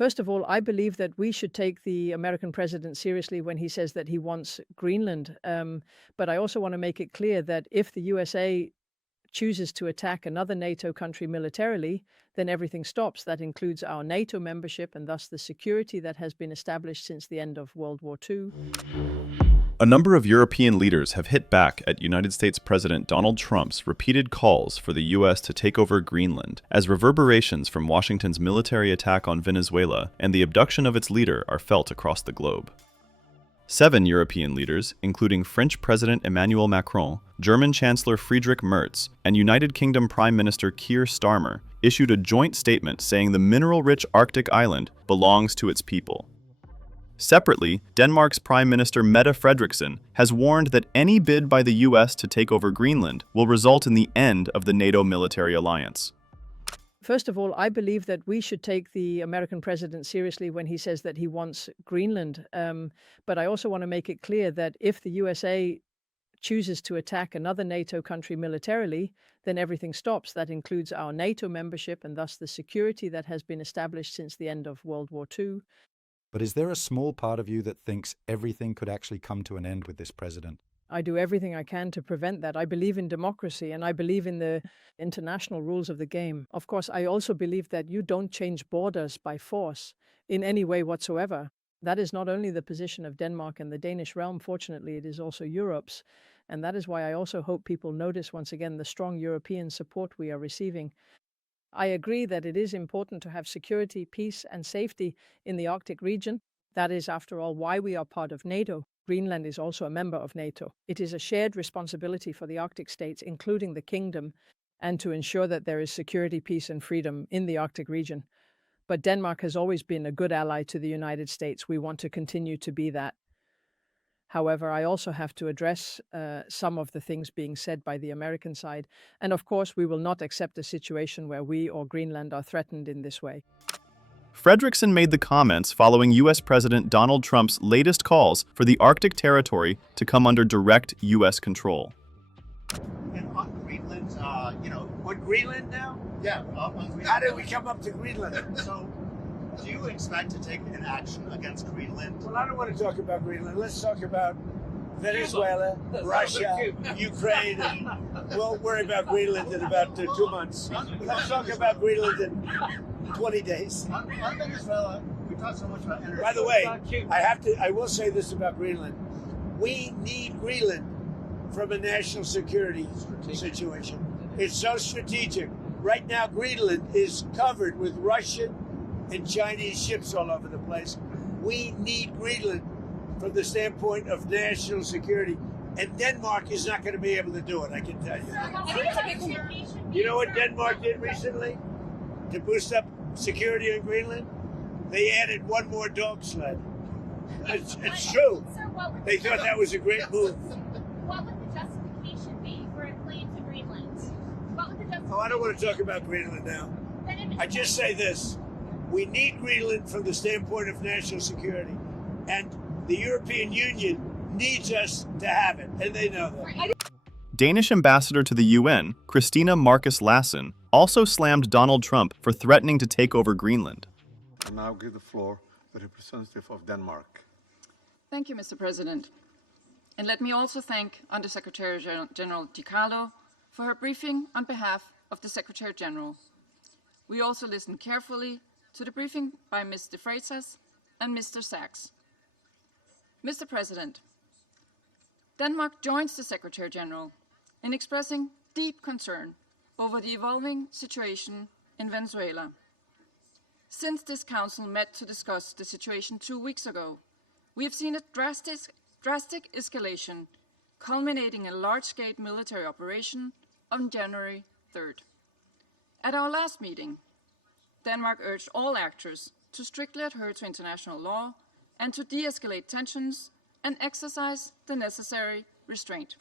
First of all, I believe that we should take the American president seriously when he says that he wants Greenland. But I also want to make it clear that if the USA chooses to attack another NATO country militarily, then everything stops. That includes our NATO membership and thus the security that has been established since the end of World War II. A number of European leaders have hit back at United States President Donald Trump's repeated calls for the U.S. to take over Greenland, as reverberations from Washington's military attack on Venezuela and the abduction of its leader are felt across the globe. 7 European leaders, including French President Emmanuel Macron, German Chancellor Friedrich Merz, and United Kingdom Prime Minister Keir Starmer, issued a joint statement saying the mineral-rich Arctic island belongs to its people. Separately, Denmark's Prime Minister Mette Frederiksen has warned that any bid by the U.S. to take over Greenland will result in the end of the NATO military alliance. First of all, I believe that we should take the American president seriously when he says that he wants Greenland. But I also want to make it clear that if the USA chooses to attack another NATO country militarily, then everything stops. That includes our NATO membership and thus the security that has been established since the end of World War II. But is there a small part of you that thinks everything could actually come to an end with this president? I do everything I can to prevent that. I believe in democracy and I believe in the international rules of the game. Of course, I also believe that you don't change borders by force in any way whatsoever. That is not only the position of Denmark and the Danish realm, fortunately, it is also Europe's. And that is why I also hope people notice once again the strong European support we are receiving. I agree that it is important to have security, peace, and safety in the Arctic region. That is, after all, why we are part of NATO. Greenland is also a member of NATO. It is a shared responsibility for the Arctic states, including the kingdom, and to ensure that there is security, peace, and freedom in the Arctic region. But Denmark has always been a good ally to the United States. We want to continue to be that. However, I also have to address some of the things being said by the American side. And of course, we will not accept a situation where we or Greenland are threatened in this way. Frederiksen made the comments following U.S. President Donald Trump's latest calls for the Arctic territory to come under direct U.S. control. And on Greenland, On Greenland now? yeah, on Greenland. How did we come up to Greenland? So, do you expect to take an action against Greenland? Well, I don't want to talk about Greenland. Let's talk about Venezuela, Russia, Ukraine, and we'll worry about Greenland in about 2 months. Let's talk about Greenland in 20 days. On Venezuela, we talk so much about energy. By the way, I will say this about Greenland. We need Greenland from a national security situation. It's so strategic. Right now, Greenland is covered with Russian and Chinese ships all over the place. We need Greenland from the standpoint of national security. And Denmark is not going to be able to do it, I can tell you. I think it's a big communication. You know what Denmark did recently to boost up security in Greenland? They added one more dog sled. It's true. They thought that was a great move. What would the justification be for a claim to Greenland? What would the justification? Oh, I don't want to talk about Greenland now. I just say this. We need Greenland from the standpoint of national security. And the European Union needs us to have it, and they know that. Danish ambassador to the UN, Christina Marcus Lassen, also slammed Donald Trump for threatening to take over Greenland. I now give the floor to the representative of Denmark. Thank you, Mr. President. And let me also thank Under-Secretary General Di Carlo for her briefing on behalf of the Secretary General. We also listened carefully to the briefing by Ms. de Freitas and Mr. Sachs. Mr. President, Denmark joins the Secretary General in expressing deep concern over the evolving situation in Venezuela. Since this Council met to discuss the situation 2 weeks ago, we have seen a drastic escalation, culminating in a large-scale military operation on January 3rd. At our last meeting, Denmark urged all actors to strictly adhere to international law and to de-escalate tensions and exercise the necessary restraint.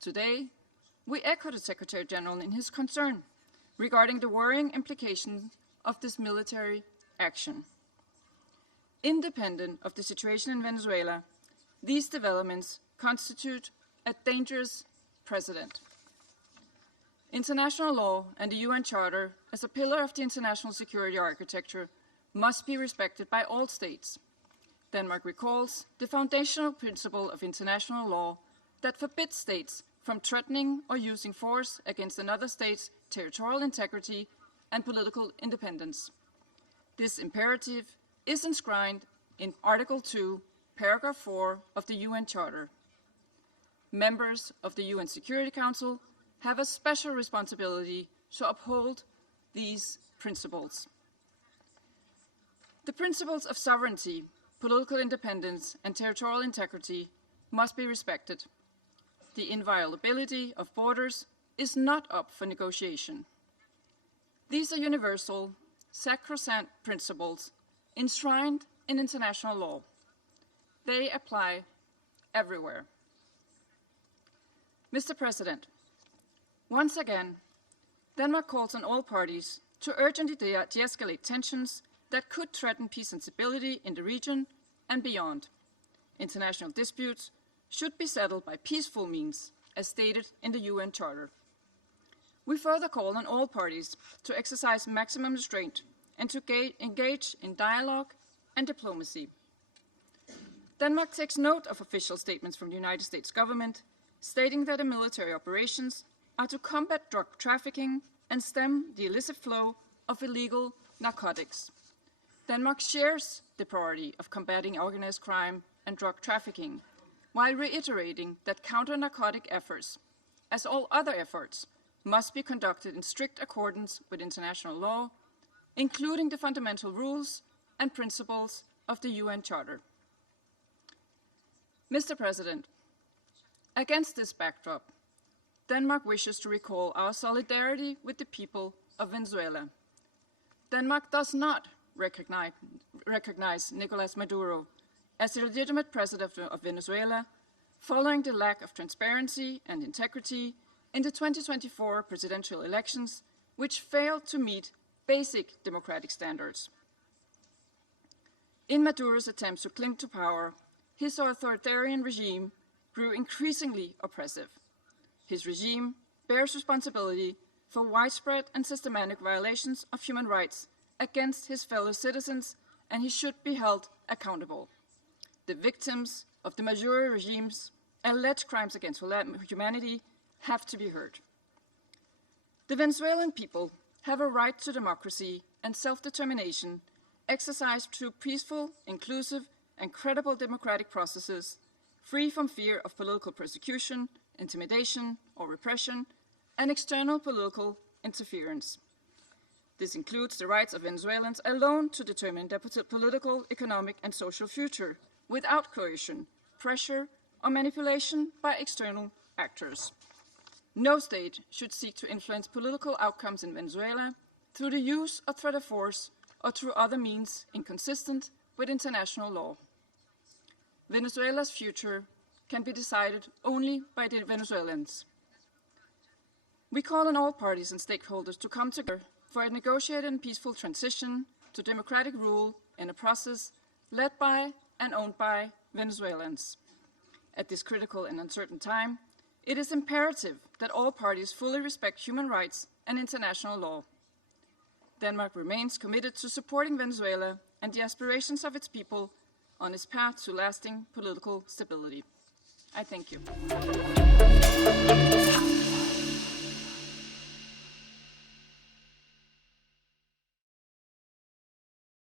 Today, we echo the Secretary General in his concern regarding the worrying implications of this military action. Independent of the situation in Venezuela, these developments constitute a dangerous precedent. International law and the UN Charter, as a pillar of the international security architecture, must be respected by all states. Denmark recalls the foundational principle of international law that forbids states from threatening or using force against another state's territorial integrity and political independence. This imperative is enshrined in Article 2, Paragraph 4 of the UN Charter. Members of the UN Security Council have a special responsibility to uphold these principles. The principles of sovereignty, political independence, and territorial integrity must be respected. The inviolability of borders is not up for negotiation. These are universal, sacrosanct principles enshrined in international law. They apply everywhere. Mr. President, once again, Denmark calls on all parties to urgently de-escalate tensions that could threaten peace and stability in the region and beyond. International disputes should be settled by peaceful means, as stated in the UN Charter. We further call on all parties to exercise maximum restraint and to engage in dialogue and diplomacy. Denmark takes note of official statements from the United States government stating that the military operations are to combat drug trafficking and stem the illicit flow of illegal narcotics. Denmark shares the priority of combating organized crime and drug trafficking, while reiterating that counter-narcotic efforts, as all other efforts, must be conducted in strict accordance with international law, including the fundamental rules and principles of the UN Charter. Mr. President, against this backdrop, Denmark wishes to recall our solidarity with the people of Venezuela. Denmark does not recognize Nicolas Maduro as the legitimate president of Venezuela, following the lack of transparency and integrity in the 2024 presidential elections, which failed to meet basic democratic standards. In Maduro's attempts to cling to power, his authoritarian regime grew increasingly oppressive. His regime bears responsibility for widespread and systematic violations of human rights against his fellow citizens, and he should be held accountable. The victims of the Maduro regime's alleged crimes against humanity have to be heard. The Venezuelan people have a right to democracy and self-determination exercised through peaceful, inclusive, and credible democratic processes, free from fear of political persecution, intimidation, or repression, and external political interference. This includes the rights of Venezuelans alone to determine their political, economic, and social future, without coercion, pressure, or manipulation by external actors. No state should seek to influence political outcomes in Venezuela through the use or threat of force or through other means inconsistent with international law. Venezuela's future can be decided only by the Venezuelans. We call on all parties and stakeholders to come together for a negotiated and peaceful transition to democratic rule in a process led by and owned by Venezuelans. At this critical and uncertain time, it is imperative that all parties fully respect human rights and international law. Denmark remains committed to supporting Venezuela and the aspirations of its people on its path to lasting political stability. I thank you.